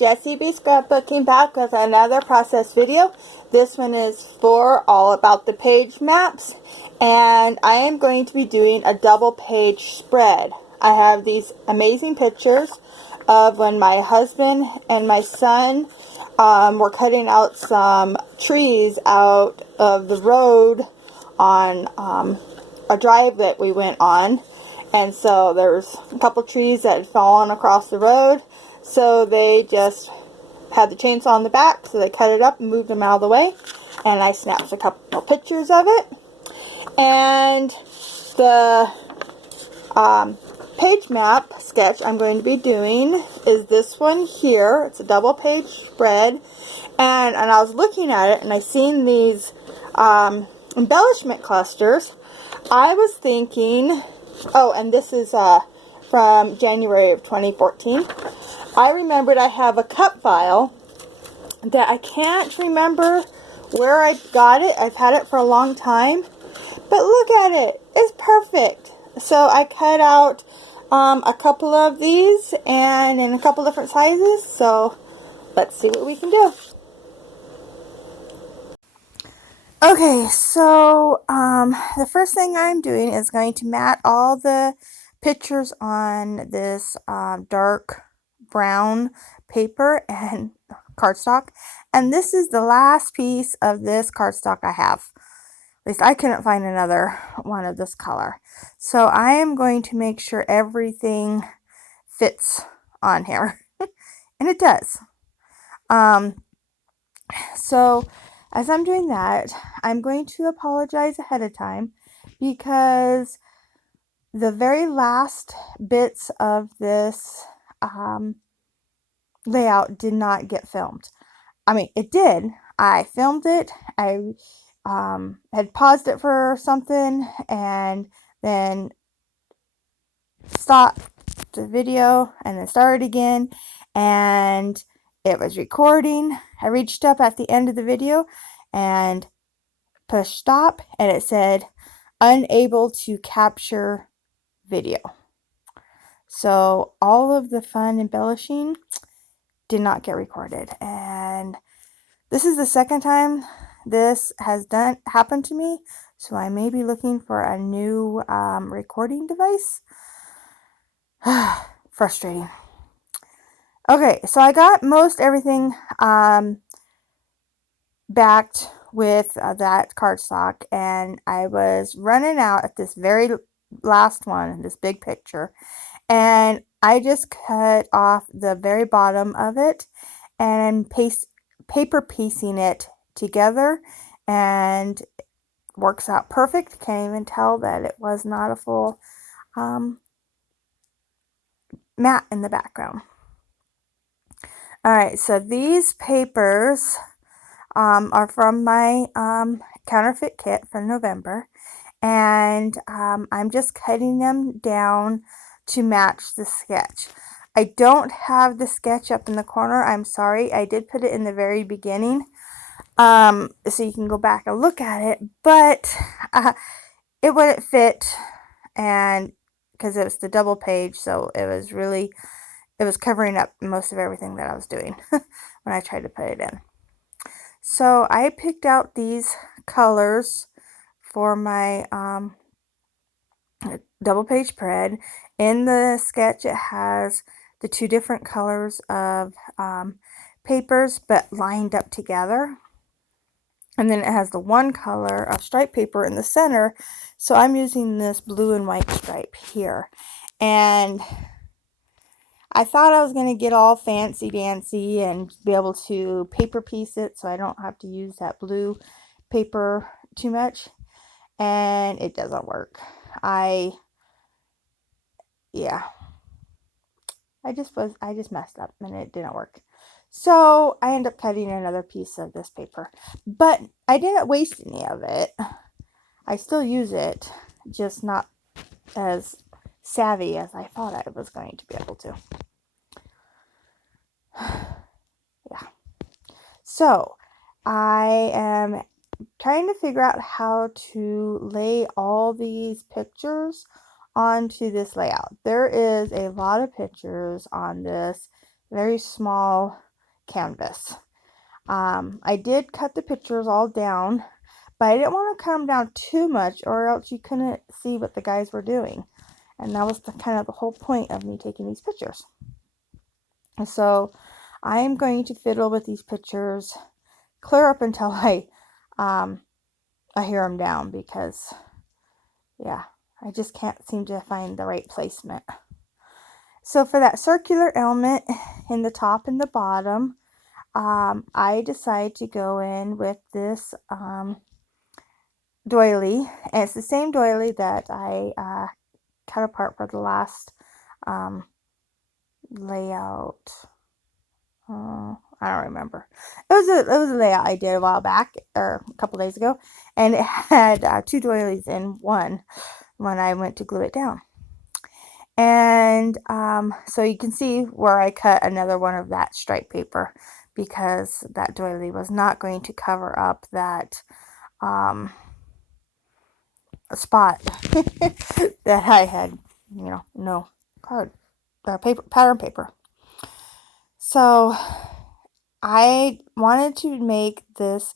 Jessie B. Scrapbooking back with another process video. This one is for all about the page maps, and I am going to be doing a double page spread. I have these amazing pictures of when my husband and my son were cutting out some trees out of the road on a drive that we went on. And so there's a couple trees that had fallen across the road. So they just had the chainsaw on the back. So they cut it up and moved them out of the way. And I snapped a couple pictures of it. And the page map sketch I'm going to be doing is this one here. It's a double page spread. And I was looking at it and I seen these embellishment clusters. I was thinking... Oh, and this is from January of 2014. I remembered I have a cut file that I can't remember where I got it. I've had it for a long time. But look at it. It's perfect. So I cut out a couple of these and in a couple different sizes. So let's see what we can do. Okay, so the first thing I'm doing is going to mat all the pictures on this dark brown paper and cardstock. And this is the last piece of this cardstock I have. At least I couldn't find another one of this color. So I am going to make sure everything fits on here. And it does. So as I'm doing that, I'm going to apologize ahead of time because the very last bits of this layout did not get filmed. I mean, it did. I filmed it. I had paused it for something and then stopped the video and then started again, and it was recording. I reached up at the end of the video and pushed stop, and it said unable to capture video. So all of the fun embellishing did not get recorded, and this is the second time this has happened to me, so I may be looking for a new recording device. Frustrating. Okay, so I got most everything backed with that cardstock, and I was running out at this very last one, this big picture, and I just cut off the very bottom of it and paper piecing it together, and works out perfect. Can't even tell that it was not a full mat in the background. Alright, so these papers are from my counterfeit kit for November, and I'm just cutting them down to match the sketch. I don't have the sketch up in the corner. I'm sorry. I did put it in the very beginning, so you can go back and look at it, but it wouldn't fit, and because it was the double page, so it was covering up most of everything that I was doing when I tried to put it in. So I picked out these colors for my double page spread. In the sketch, it has the two different colors of papers, but lined up together. And then it has the one color of stripe paper in the center. So I'm using this blue and white stripe here. And I thought I was going to get all fancy dancy and be able to paper piece it so I don't have to use that blue paper too much. And it doesn't work. I just messed up and it didn't work. So I ended up cutting another piece of this paper. But I didn't waste any of it. I still use it, just not as savvy as I thought I was going to be able to. Yeah. So I am trying to figure out how to lay all these pictures onto this layout. There is a lot of pictures on this very small canvas. I did cut the pictures all down, but I didn't want to cut them down too much or else you couldn't see what the guys were doing. And that was kind of the whole point of me taking these pictures. So I am going to fiddle with these pictures clear up until I hear them down, because yeah, I just can't seem to find the right placement. So for that circular element in the top and the bottom, I decided to go in with this doily, and it's the same doily that I cut apart for the last layout. I don't remember. It was a layout I did a while back, or a couple days ago, and it had 2 doilies in one when I went to glue it down. And so you can see where I cut another one of that stripe paper, because that doily was not going to cover up that spot that I had, no card or pattern paper. So I wanted to make this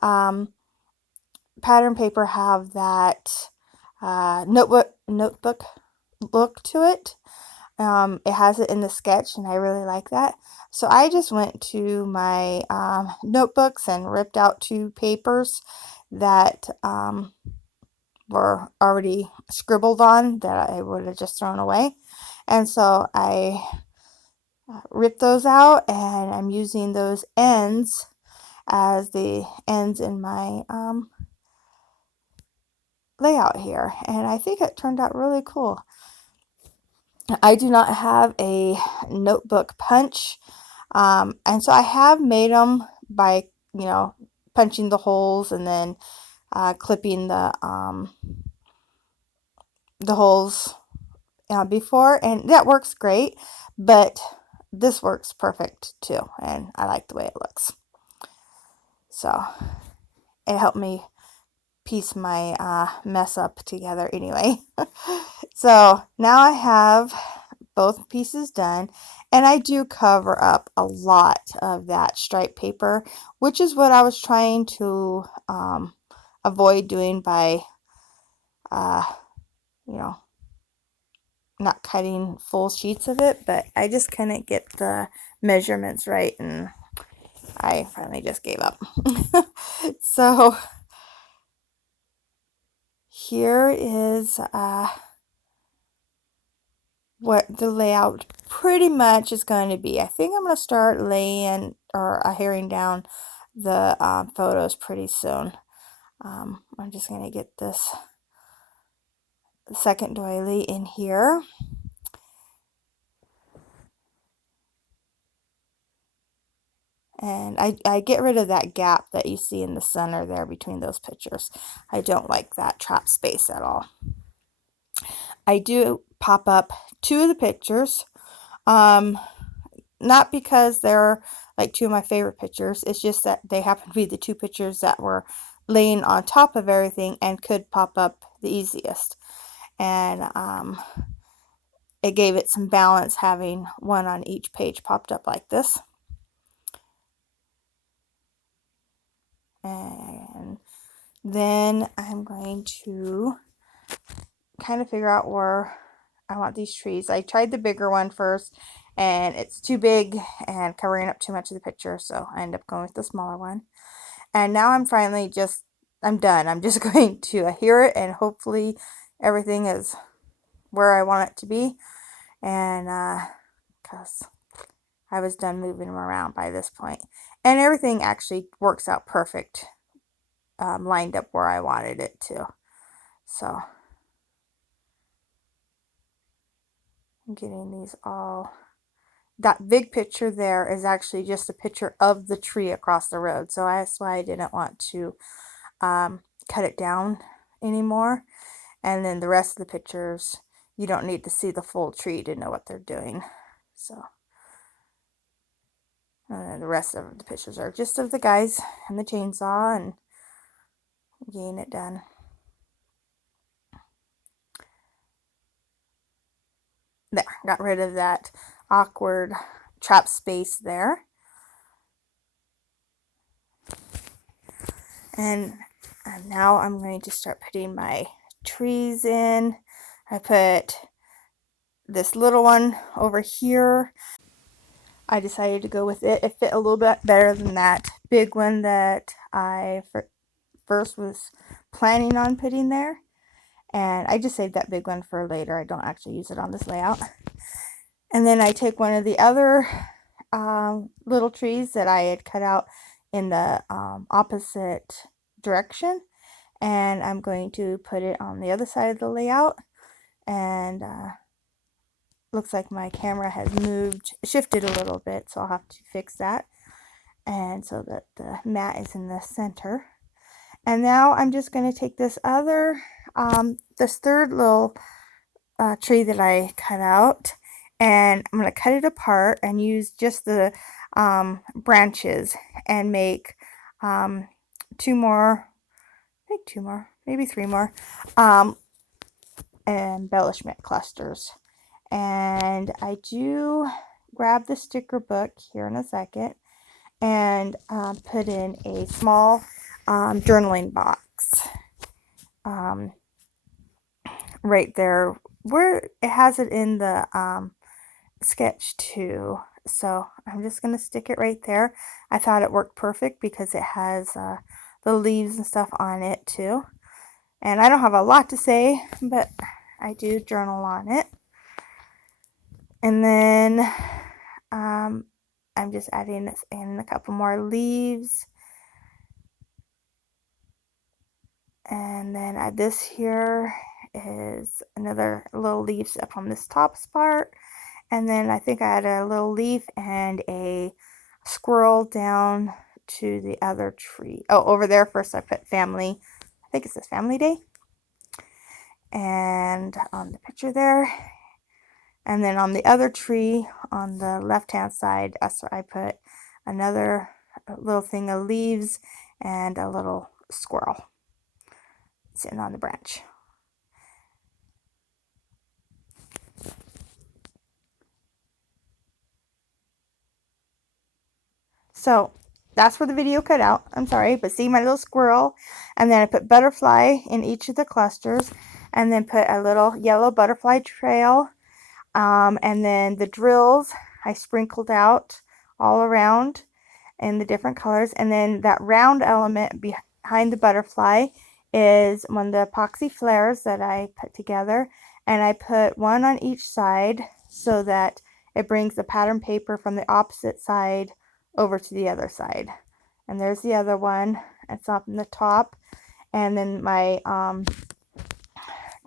pattern paper have that notebook look to it. It has it in the sketch, and I really like that. So I just went to my notebooks and ripped out 2 papers that were already scribbled on that I would have just thrown away. And so I ripped those out, and I'm using those ends as the ends in my layout here, and I think it turned out really cool. I do not have a notebook punch, and so I have made them by punching the holes and then clipping the holes before, and that works great, but this works perfect too, and I like the way it looks. So it helped me piece my mess up together anyway. So now I have both pieces done, and I do cover up a lot of that stripe paper, which is what I was trying to avoid doing by not cutting full sheets of it, but I just couldn't get the measurements right, and I finally just gave up. So here is what the layout pretty much is going to be. I think I'm going to start laying or herring down the photos pretty soon. I'm just going to get this second doily in here. And I get rid of that gap that you see in the center there between those pictures. I don't like that trap space at all. I do pop up 2 of the pictures. Not because they're like 2 of my favorite pictures. It's just that they happen to be the 2 pictures that were laying on top of everything and could pop up the easiest. And it gave it some balance having one on each page popped up like this. And then I'm going to kind of figure out where I want these trees. I tried the bigger one first, and it's too big and covering up too much of the picture, so I ended up going with the smaller one. And now I'm finally I'm done. I'm just going to adhere it, and hopefully everything is where I want it to be. And because I was done moving them around by this point. And everything actually works out perfect, lined up where I wanted it to. So I'm getting these all. That big picture there is actually just a picture of the tree across the road. So that's why I didn't want to cut it down anymore. And then the rest of the pictures, you don't need to see the full tree to know what they're doing. So and then the rest of the pictures are just of the guys and the chainsaw and getting it done. There, got rid of that awkward trap space there. And now I'm going to start putting my trees in. I put this little one over here. I decided to go with it. It fit a little bit better than that big one that I first was planning on putting there. And I just saved that big one for later. I don't actually use it on this layout. And then I take one of the other little trees that I had cut out in the opposite direction, and I'm going to put it on the other side of the layout. And looks like my camera has shifted a little bit, so I'll have to fix that, and so that the mat is in the center. And now I'm just going to take this other this third little tree that I cut out, and I'm going to cut it apart and use just the branches and make two more, maybe three more embellishment clusters. And I do grab the sticker book here in a second and put in a small journaling box right there where it has it in the sketch too. So I'm just going to stick it right there. I thought it worked perfect because it has the leaves and stuff on it too. And I don't have a lot to say, but I do journal on it. And then I'm just adding in a couple more leaves. And then this here is another little leaves up on this top part. And then I think I added a little leaf and a squirrel down to the other tree. Oh, over there first I put family. I think it says Family Day. And on the picture there. And then on the other tree on the left hand side, that's where I put another little thing of leaves and a little squirrel sitting on the branch. So that's where the video cut out. I'm sorry, but see my little squirrel. And then I put butterfly in each of the clusters, and then put a little yellow butterfly trail. And then the drills I sprinkled out all around in the different colors. And then that round element behind the butterfly is one of the epoxy flares that I put together. And I put one on each side so that it brings the pattern paper from the opposite side over to the other side. And there's the other one. It's up in the top. And then my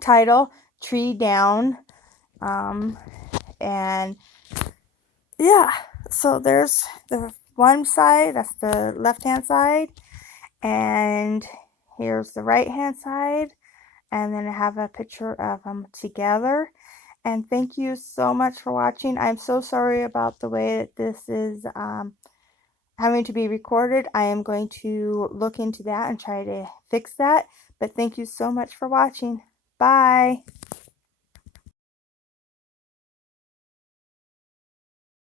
title, Tree Down. And yeah, so there's the one side, that's the left hand side, and here's the right hand side, and then I have a picture of them together. And thank you so much for watching. I'm so sorry about the way that this is having to be recorded. I am going to look into that and try to fix that. But thank you so much for watching. Bye.